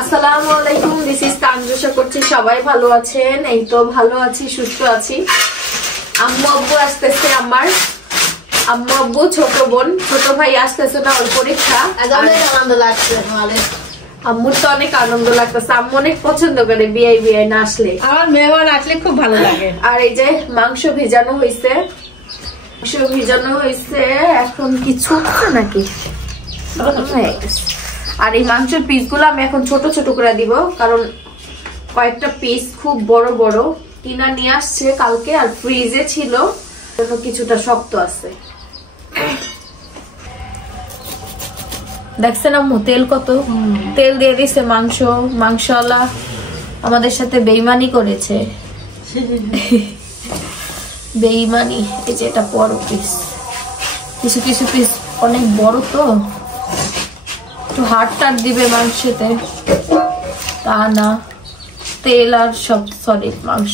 আসসালামু আলাইকুম, this is তানজুশা। করছি সবাই ভালো আছেন? এই তো ভালো আছি, সুস্থ আছি। আম্মু আব্বু আসতেছে, আমার আম্মু আব্বু, ছোট বোন, ছোট ভাই আসতেছে না, ওর পরীক্ষা। আনন্দ লাগছে। আম্মুর তো অনেক আনন্দ লাগতেছে, আম্মু অনেক পছন্দ করে বিয়ে বিয়ে না আসলে। আমার মেহমান আসলে খুব ভালো লাগে। আর এই যে মাংস ভিজানো হয়েছে, এখন কিছু নাকি। আর এই মাংসের পিস গুলো আমি এখন ছোট ছোট করে দিব, কারণ কয়েকটা পিস খুব বড় বড় কিনা নিয়ে আসছে কালকে, আর ফ্রিজে ছিল, কিছুটা শক্ত আছে। দেখছেন আম্মু তেল কত, তেল দিয়ে দিছে। মাংসওয়ালা আমাদের সাথে বেইমানি করেছে। বেইমানি। এই যে এটা বড় পিস, কিছু কিছু পিস অনেক বড়, তো একটু হাড় টাড় দিবে মাংসতে, তা না, তেল আর সব সলিড মাংস।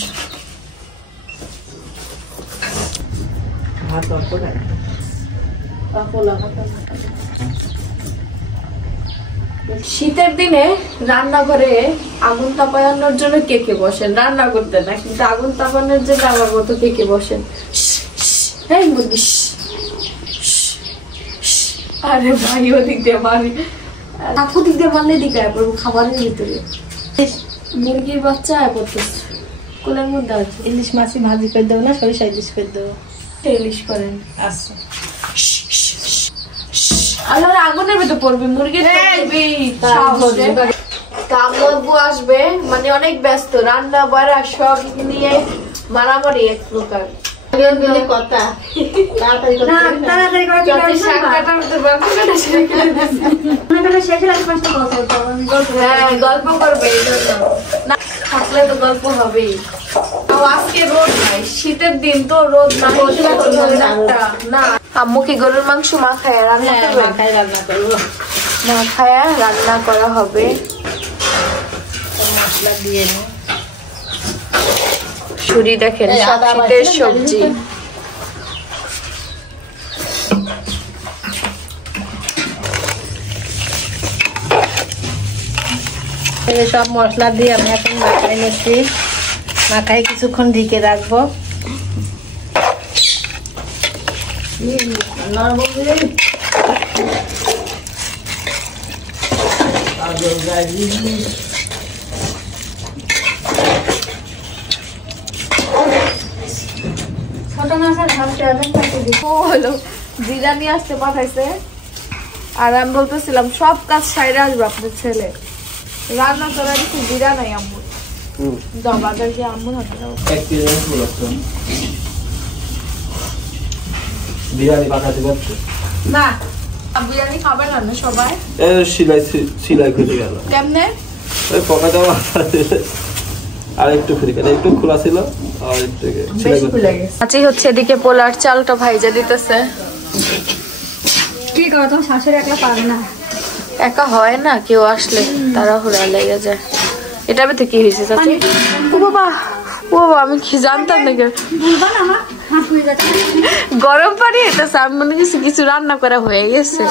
শীতের দিনে রান্নাঘরে আগুন তাপানোর জন্য কে কে বসেন? রান্না করতে না, কিন্তু আগুন তাপানোর জন্য আমার মতো কে কে বসেন? হ্যাঁ মুরগি। আরে ভাই, ওদিক দিয়ে মারি, কাকু দিক দিয়ে মারলে দিকে পড়বো খাবারের ভিতরে। মুরগির বাচ্চা পড়তেছে কোলের মধ্যে আছে। ইলিশ মাছি ভাজি করে দেবো না, সরিষা ইলিশ করে দেবো। ইলিশ করেন? আচ্ছা, আল্লাহ আগুনের ভেতর পড়বে মুরগির। আম্মু আসবে, মানে অনেক ব্যস্ত, রান্না বাড়া সব নিয়ে মারামারি এক প্রকার। গল্প করবে, থাকলে তো গল্প হবেই। আজকে রোদ নাই, শীতের দিন তো রোদ না। আম্মু কি গরুর মাংস মাখায় রান্না করবো? মাখায় রান্না করা হবে। মশলা দিয়ে ছুরি দেখেন, সব শীতের সবজি। সব মশলা দিয়ে আমি এখন মাখাই নিচ্ছি। মাখাই কিছুক্ষণ ঢেকে রাখবো। জিরা নিয়ে আসতে পাঠাইছে, আর আমি বলতেছিলাম সব কাজ সাইরে আসবে আপনার ছেলে, রান্না করার কিছু জিরা নাই আম্মুর। বাজার গিয়ে আম্মুর হাতে না, বিরিয়ানি খাবে না সবাই। সিলাই খুলে গেল কেমনে? পকা দেওয়া আর একটু একটু খোলা ছিল, আর আচ্ছা হচ্ছে এদিকে পোলার চালটা ভাইজা দিতেছে। কি করো, তোমার শাশুড়ি একলা পারে না। একা হয় না, কেউ আসলে তারা হুড়া লেগে যায়। এটা থেকে কি হয়েছে চাচি? ও বাবা, আমি কি জানতাম না। গরম পানি এটাছে, আমি মনে করছি কিছু রান্না করা হয়ে গেছে।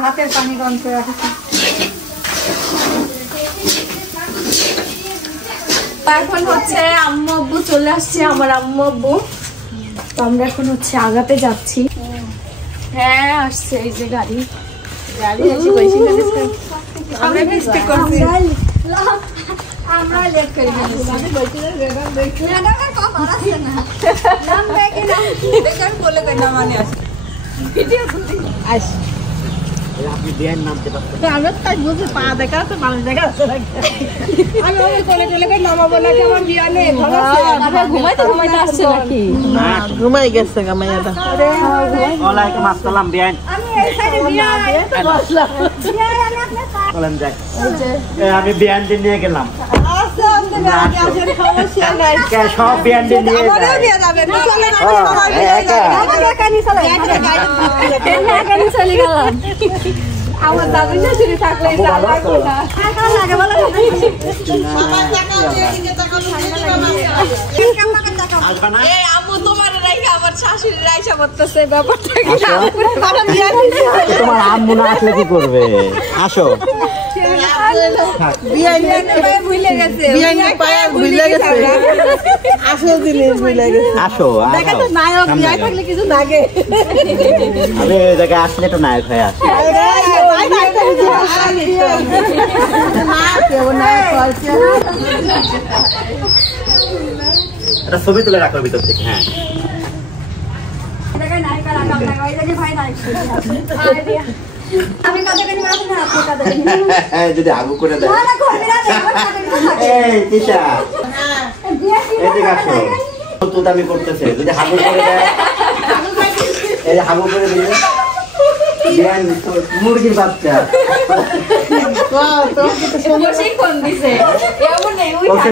ভাতের পানি গরম করে রাখছি। এখন হচ্ছে আম্মু আব্বু চলে আসছে, আমার আম্মু আব্বু। তো আমরা এখন হচ্ছে আগাতে যাচ্ছি। হ্যাঁ আসছে, এই যে গাড়ি এসে বসে গেছে। আমরা মিস্টেক করছি, আমরা লেট করে গেছি। আমি বলছি না বেগান দেখি না কম আসছে না, নাম দেখে না বেগান বলে কই না মানে আসে ভিডিও তুলি আস। আপনি বিয়ার নামতে পারতেন তো আমরা তাই বুঝে পা দেখা তো মানুষ দেখা আছে। আমি ওই কোলে টোলে করে নামাবো না, কি আমার বিয়া নেই। আমরা ঘুমাইতে আসছে নাকি? না, ঘুমাই গেছে গামাইয়াটা। ওয়ালাইকুম আসসালাম বিয়ান। আমি এই সাইডে বিয়া তো বসলাম। বলেন যাই, আমি বিয়ান দিয়ে নিয়ে গেলাম। আচ্ছা, আমাদের আগে আসলে সমস্যা নাই। সব বিয়ান দিয়ে নিয়ে আমারও নিয়ে যাবেন। চলে না আমার একানি চলে গেলাম। আমার দাদু শাশুড়ি থাকলে লাগবে না। লাগে বলো সবাই টাকা দিয়ে দিতে টাকা এই আম্মু তোমার রাইখা আমার শাশুড়ি রাইসা করতেছে ব্যাপারটা কি? তোমার আম্মু না আসলে কি করবে? আসো ভুলে গেছে ভুলে গেছে আসল জিনিস ভুলে গেছে আসো দেখা তো নায়ক বিয়ে থাকলে কিছু লাগে আরে এই জায়গায় আসলে তো নায়ক হয়ে আসে এটা ছবি তুলে রাখো ভিতর থেকে হ্যাঁ যদি আগু করে দেয় এই তিশা এদিকে আসো তো দামি করতেছে যদি হাগু করে দেয় এই হাগু করে দিলে মুরগির বাচ্চা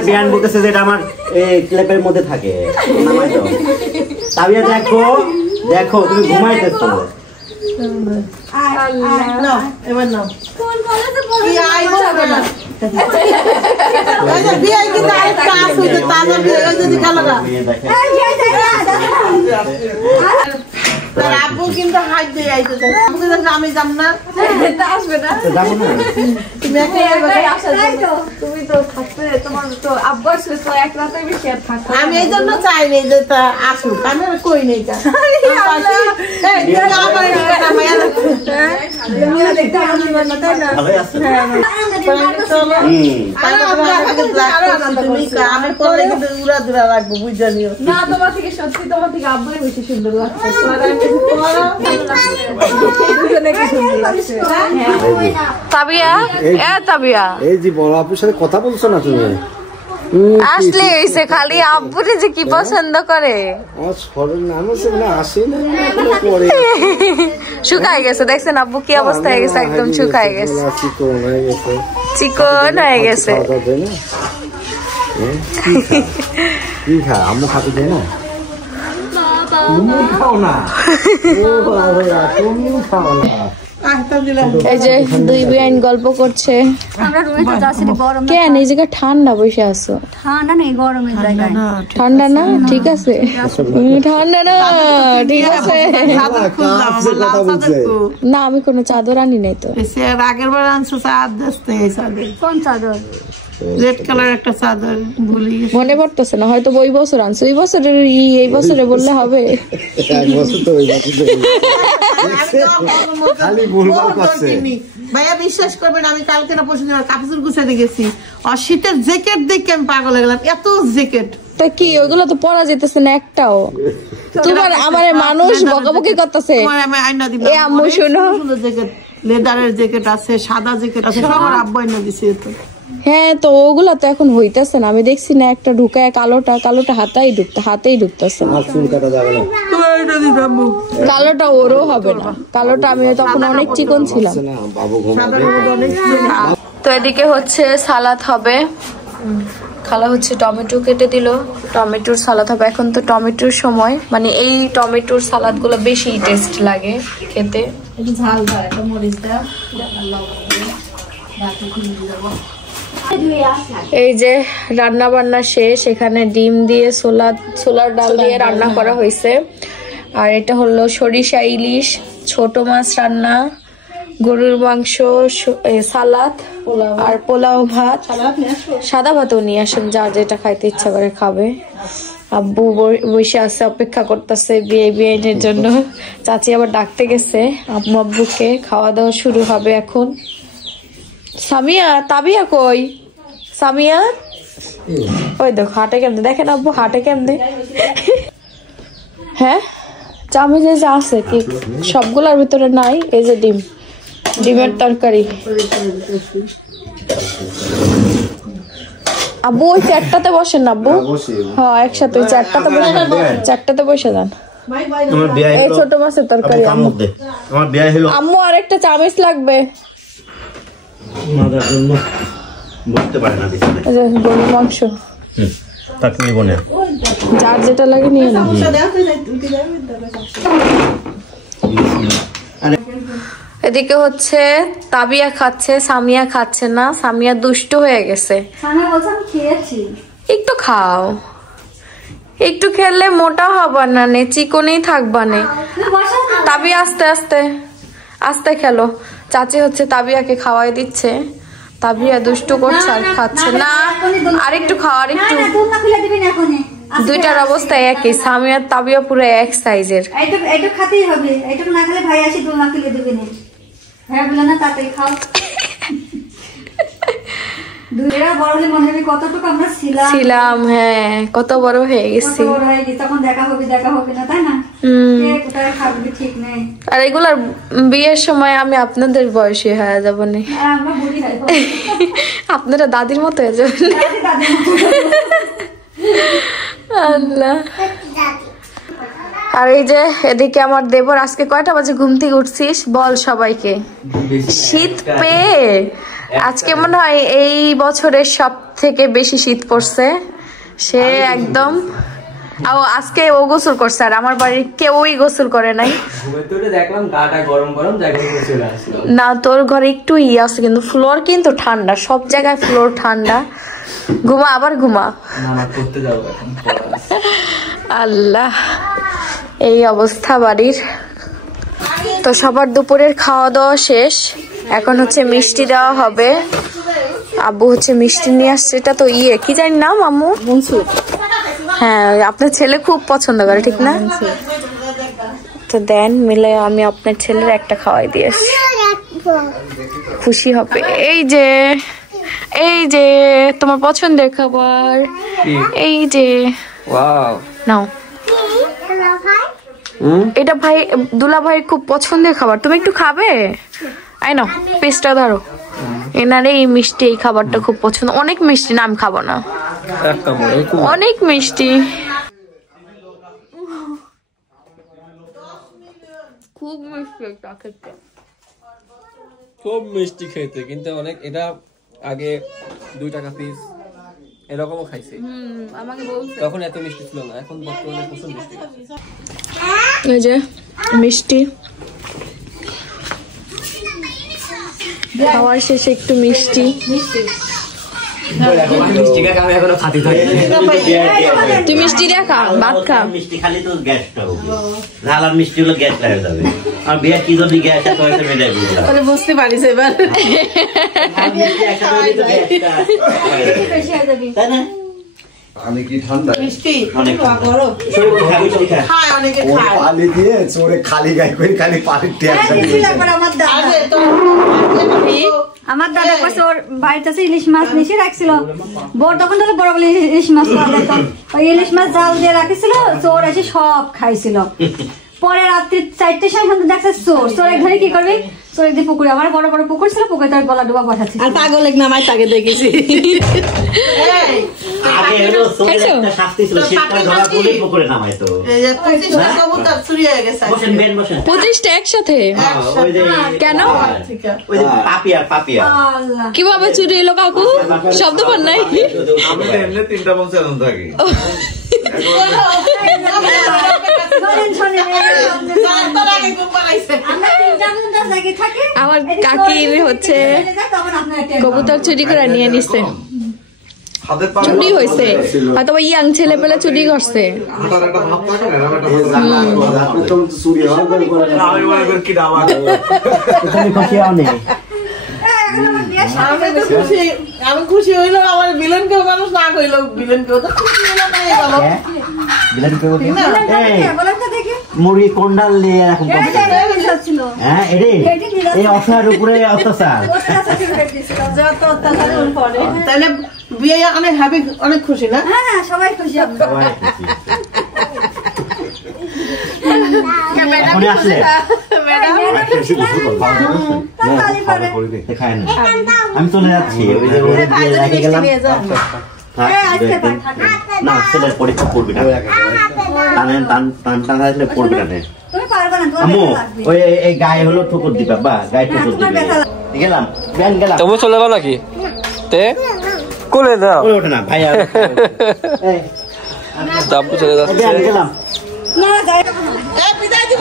বিয়ান বলতেছে যেটা আমার এই ক্লিপের মধ্যে থাকে তাবিয়া দেখো দেখো তুমি ঘুমাইতেছো এবার নাও আব্বু কিন্তু হাত দিয়ে আইতেছে আমি যাম না আসবে না তুমি তো থাকতে তোমার তো আব্বু আসলে তো এক রাতের বেশি আর থাকতে আমি এই জন্য চাইনি যে তা আসুক আমি কই নেই তা আমি পরে কিন্তু উড়া দুরা রাখবো বুঝা নিও না তোমার থেকে সত্যি তোমার থেকে আব্বুই বেশি সুন্দর লাগছে তাবিয়া তাবিয়া এই যে বড় আপুর সাথে কথা বলছো না তুমি আসলে এসে খালি আব্বুরে যে কি পছন্দ করে শুকাই গেছে দেখছেন আব্বু কি অবস্থা হয়ে গেছে একদম শুকাই গেছে চিকন হয়ে গেছে কি খা আম্মু খাতে দেয় না তুমি খাও না তুমিও খাও না এই যে দুই বেআইন গল্প করছে কেন এই জায়গায় ঠান্ডা বসে আছো ঠান্ডা নেই গরমের জায়গায় ঠান্ডা না ঠিক আছে ঠান্ডা না ঠিক আছে না আমি কোনো চাদর আনি নাই তো আগের বার আনছো চাদর কোন চাদর রেড কালার একটা চাদর ভুলে গেছি মনে পড়তেছে না হয়তো ওই বছর আনছো ওই বছরের এই বছরে বললে হবে এক বছর তো ওই বছর খালি ভুলভাল করছে ভাইয়া বিশ্বাস করবেন আমি কালকে না পরশু দিন কাপড় গুছাতে গেছি আর শীতের জ্যাকেট দেখে আমি পাগল হয়ে গেলাম এত জ্যাকেট তা কি ওগুলো তো পরা যেতেছে না একটাও তোমার আমার মানুষ বকাবকি করতেছে আমি আয়না দিব এ আম্মু শুনো জ্যাকেট লেদারের জ্যাকেট আছে সাদা জ্যাকেট আছে সব আমার আব্বু আয়না দিছে তো হ্যাঁ তো ওগুলা তো এখন হইতাছে না আমি দেখছি না একটা ঢুকায় কালোটা হাতেই ঢুকতেছে না কালোটা ওরও হবে না কালোটা আমি তখন অনেক চিকন ছিলাম তো এদিকে হচ্ছে সালাদ হবে খালা হচ্ছে টমেটো কেটে দিল টমেটোর সালাদ হবে এখন তো টমেটোর সময় মানে এই টমেটোর সালাদ গুলো বেশি টেস্ট লাগে খেতে ঝাল দাও একটা মরিচ দাও এই যে রান্না বান্না শেষ এখানে ডিম দিয়ে ছোলার ডাল দিয়ে রান্না করা হয়েছে আর এটা হলো সরিষা ইলিশ ছোট মাছ রান্না গরুর মাংস সালাদ আর পোলাও ভাত সাদা ভাতও নিয়ে আসেন যার যেটা খাইতে ইচ্ছা করে খাবে আব্বু বসে আছে অপেক্ষা করতেছে বিয়ের জন্য চাচি আবার ডাকতে গেছে আম্মু আব্বুকে খাওয়া দাওয়া শুরু হবে এখন সামিয়া তাবিয়া কই সামিয়া ওই দেখো হাটে কেমনে দেখেন আব্বু হাটে কেমনে হ্যাঁ চামি যে আছে কি সবগুলোর ভিতরে নাই এই যে ডিমের তরকারি আব্বু ওই চারটাতে বসেন না আব্বু হ্যাঁ একসাথে ওই চারটাতে বসে যান এই ছোট মাছের তরকারি আম্মু আর একটা চামচ লাগবে গরুর মাংস যার যেটা লাগে নিয়ে নাও এদিকে হচ্ছে তাবিয়া খাচ্ছে সামিয়া খাচ্ছে না সামিয়া দুষ্ট হয়ে গেছে একটু খাও একটু খেললে মোটা হবা না নে চিকনই থাকবা নে তাবিয়া আস্তে আস্তে আস্তে খেলো চাচি হচ্ছে তাবিয়াকে খাওয়াই দিচ্ছে তাবিয়া দুষ্টু করছে আর খাচ্ছে না। আরেকটু খাও, আরেকটু। দুইটার অবস্থা একই, সামিয়া তাবিয়া পুরো এক সাইজের। এইটা খাতেই হবে, এইটা না খেলে ভাই আসি দোলনা খুলে দেবে না। হ্যাঁ বলে না তাড়াতাড়ি খাও। দুইটা বড় হলে মনে হবে কতটুকু আমরা ছিলাম। হ্যাঁ কত বড় হয়ে গেছি, তখন দেখা হবে না, তাই না? কোথায় খাবে ঠিক নেই। আর এগুলার বিয়ের সময় আমি আপনাদের বয়সী হয়ে যাবো না, আমরা বুড়ি হয়ে যাবো। আপনারা দাদির মতো হয়ে যাবেন। আল্লাহ। আর এই যে এদিকে আমার দেবর, আজকে কয়টা বাজে ঘুম থেকে উঠছিস বল সবাইকে? শীত পেয়ে আজকে মনে হয় এই বছরের সব থেকে বেশি শীত পড়ছে। সে একদম আজকে ও গোসল করছে, আর আমার বাড়ির কেউই গোসল করে নাই। দেখলাম গাটা গরম গরম জায়গায় চলে আসলো। না তোর ঘরে একটু আছে, কিন্তু ফ্লোর কিন্তু ঠান্ডা, সব জায়গায় ফ্লোর ঠান্ডা। ঘুমা, আবার ঘুমা। আল্লাহ, এই অবস্থা বাড়ির। তো সবার দুপুরের খাওয়া দাওয়া শেষ, এখন হচ্ছে মিষ্টি দেওয়া হবে। আব্বু হচ্ছে মিষ্টি নিয়ে আসছে, এটা তো কি জানি নাম আম্মু? হ্যাঁ, আপনার ছেলে খুব পছন্দ করে, ঠিক না? তো দেন মিলে আমি আপনার ছেলের একটা খাওয়াই দিয়ে আসছি, খুশি হবে। এই যে তোমার পছন্দের খাবার, এই যে নাও। এটা ভাই দুলা ভাই খুব পছন্দের খাবার, তুমি একটু খাবে? আই নাও, পিসটা ধরো। এনারে এই মিষ্টি, এই খাবারটা খুব পছন্দ। অনেক মিষ্টি না, আমি খাবো না, অনেক মিষ্টি, খুব মিষ্টি, খুব মিষ্টি খেতে, কিন্তু অনেক। এটা আগে 2 টাকা পিস এরকমও খাইছে, আমাকে বলছে তখন এত মিষ্টি ছিল না, এখন বর্তমানে প্রচুর মিষ্টি। এই যে মিষ্টি খাওয়ার শেষে একটু মিষ্টি। তুই মিষ্টি দিয়ে খা, ভাত খা। মিষ্টি খালি তো গ্যাসটা হবে, ঝাল আর মিষ্টি হলো গ্যাস লাগে যাবে। আর বিয়ে কি যদি গ্যাস এত হয়তো মেটাই বুঝলাম, তাহলে বুঝতে পারিস এবার। তাই না? আমি কি ঠান্ডা মিষ্টি অনেক গরম, খায় অনেকে খায়, পানি দিয়ে চোরে খালি গায়ে করে খালি পানির ট্যাপ আমার দাদা কইছে ওর বাড়িতে ইলিশ মাছ নিচে রাখছিল, বড় তখন তো বড় বলে ইলিশ মাছ ওই ইলিশ মাছ জাল দিয়ে রাখিছিল, চোর এসে সব খাইছিল। পরে রাত্রি 4টের সময় দেখছে চোর ধরে কি করবে, চোর একদিন পুকুরে, আমার বড় বড় পুকুর ছিল, পুকুরে তার গলা ডুবা বসাচ্ছি। আর পাগল এক নামাই তাকে দেখেছি। আগে হলো চোরের একটা শাস্তি ছিল, শীতকাল ধরা পড়লে পুকুরে নামাইতো। এই যে 25টা কবুতর চুরি হয়ে গেছে। বসেন বেন বসেন। 25টা একসাথে কেন? ওই যে পাপিয়া আল্লাহ, কিভাবে চুরি হলো কাকু? শব্দ পান নাই? আমি তো এমনি 3টা বছর এখন থাকি। আমার কাকির হচ্ছে কবুতর চুরি করে নিয়ে নিচ্ছে, চুরি হয়েছে হয়তো ইয়াং ছেলে পেলে চুরি করছে। আমি খুশি হইলো, আমার বিলেন কেউ মানুষ না কইলো, বিলেন কেউ তো খুশি হইলো না। মুড়ি কোন্ডাল নিয়ে এখন হ্যাঁ এই অসহায়ের উপরে অত্যাচার। তাহলে বিয়ে অনেক হ্যাপি, অনেক খুশি না? হ্যাঁ সবাই খুশি। এখনই আসলে আমি চলে যাচ্ছি, ওই যে রেখে গেলাম না, ছেলের পরীক্ষা পড়বি না, টান পড়বি না। আম্মু ওই এই গায়ে হলো ঠোকর দিবা, বা গায়ে ঠোকর দিবে। গেলাম গেলাম, তুমি চলে যাও নাকি? তে কোলে দাও, ওঠে না ভাই। আব্বু চলে যাচ্ছে, গেলাম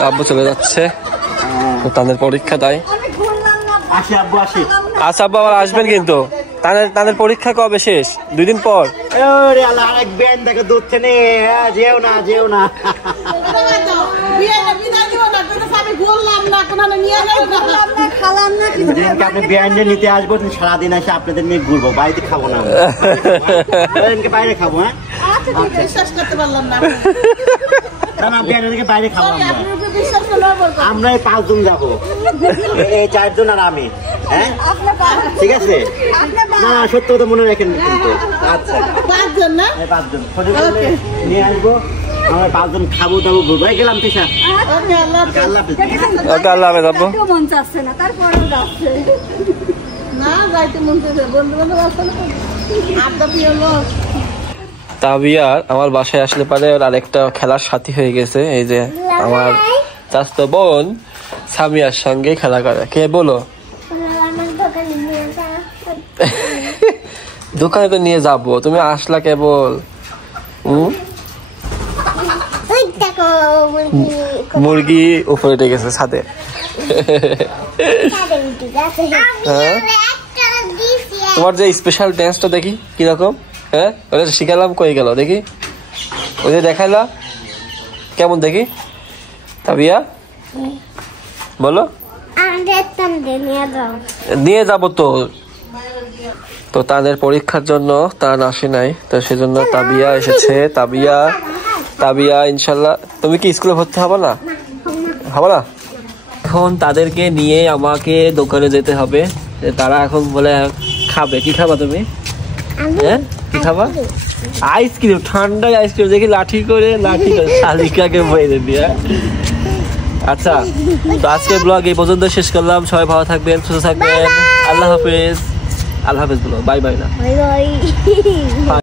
আব্বু চলে যাচ্ছে, তাদের পরীক্ষা দেয়। আসি আব্বু আসি। আচ্ছা আব্বু আবার আসবেন কিন্তু, তাদের পরীক্ষা কবে শেষ? 2 দিন পর। আরেক ব্যান দেখে দূর থেকে যেও না আমি বললাম না কোনখানে নিয়ে গেল না খালাম না কিছু যেদিনকে আপনি বিরিয়ানি নিতে আসবো সারাদিন এসে আপনাদের নিয়ে ঘুরবো, বাড়িতে খাবো না, বিরিয়ানিকে বাইরে খাবো। হ্যাঁ বিশ্বাস করতে পারলাম না না না, বিরিয়ানিকে বাইরে খাবো আমরা। আপনি উপরে বিশ্বাস করতে আমরা এই 5 জন যাবো, এই 4 জন আর আমি। হ্যাঁ ঠিক আছে, না সত্য কথা মনে রাখেন কিন্তু। আচ্ছা 5 জন না, এই 5 জন ছোটবেলায় নিয়ে আসবো, আমরা 5 জন খাবো দাবো ঘুরবো। গেলাম তিশা, ওকে আল্লাহ হাফেজ। আল্লাহ হাফেজ। ওকে, আল্লাহ হাফেজ আব্বু। কেউ মন চাচ্ছে না, তারপরেও যাচ্ছে। না যাইতে মন চাইছে, বন্ধু বান্ধব আছে না, আড্ডা প্রিয় লোক। তাবিয়ার আমার বাসায় আসলে পারে ওর আরেকটা খেলার সাথী হয়ে গেছে। এই যে আমার চাচাতো বোন সামিয়ার সঙ্গে খেলা করে। কে বলো? দোকানে তো নিয়ে যাবো, তুমি আসলা কেবল। মুরগি উপরে উঠে গেছে ছাদে। হ্যাঁ, তোমার যে স্পেশাল ড্যান্সটা দেখি কিরকম। হ্যাঁ, ওটা শিখালাম, কই গেল দেখি, ওই যে দেখাইলা কেমন দেখি। তাবিয়া বলো, নিয়ে যাবো তো। তো তাদের পরীক্ষার জন্য তার আসে নাই, তো সেজন্য তাবিয়া এসেছে। তাবিয়া ইনশাল্লাহ। তুমি কি স্কুলে ভর্তি হবে না? হবে না। এখন তাদেরকে নিয়ে আমাকে দোকানে যেতে হবে। তারা এখন বলে খাবে। কি খাবা তুমি? হ্যাঁ কি খাবা? আইসক্রিম, ঠান্ডা আইসক্রিম। দেখি লাঠি করে শালিকাকে বইরে দিয়া। আচ্ছা, তো আজকের ব্লগ এই পর্যন্ত শেষ করলাম। সবাই ভালো থাকবেন, সুস্থ থাকবেন। আল্লাহ হাফেজ। আল্লাহ হাফেজ বলো, বাই বাই না।